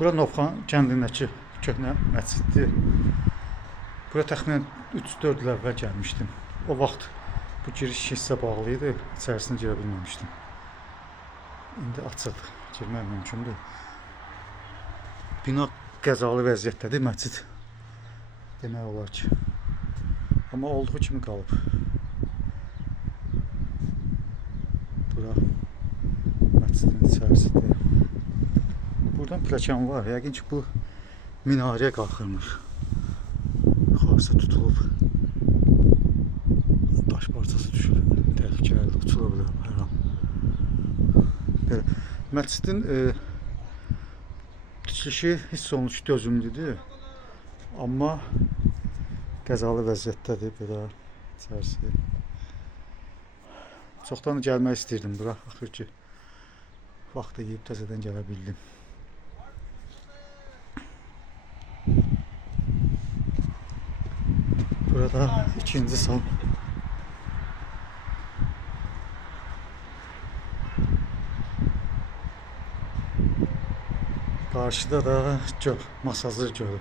Bura Novxan kəndindəki köhnə məsciddir. Bura təxminən 3-4 il əvvəl gəlmişdim. O vaxt bu giriş hissə bağlı idi, içərisinə girə bilməmişdim. İndi açıq, girmək mümkündür. Bina qəzalı vəziyyətdədir, məscid demək olar ki. Amma olduğu kimi qalıb. Bura məscidin içərisidir. Buradan pləkan var. Yəqin ki, bu minarəyə qalxırmış. Yuxarısı tutulub. Daş parçası düşür. Təhlükəli, uçula bilər hər an. Belə. Məscidin tikilişi hiss olunur ki, dözümlüdür. Amma qəzalı vəziyyətdədir belə içərisi. Çoxdan gəlmək istəyirdim bura. Axır ki, vaxtı yeyib təzədən gələ bildim. Burada ikinci salon. Karşıda da göl, Masazır gölü.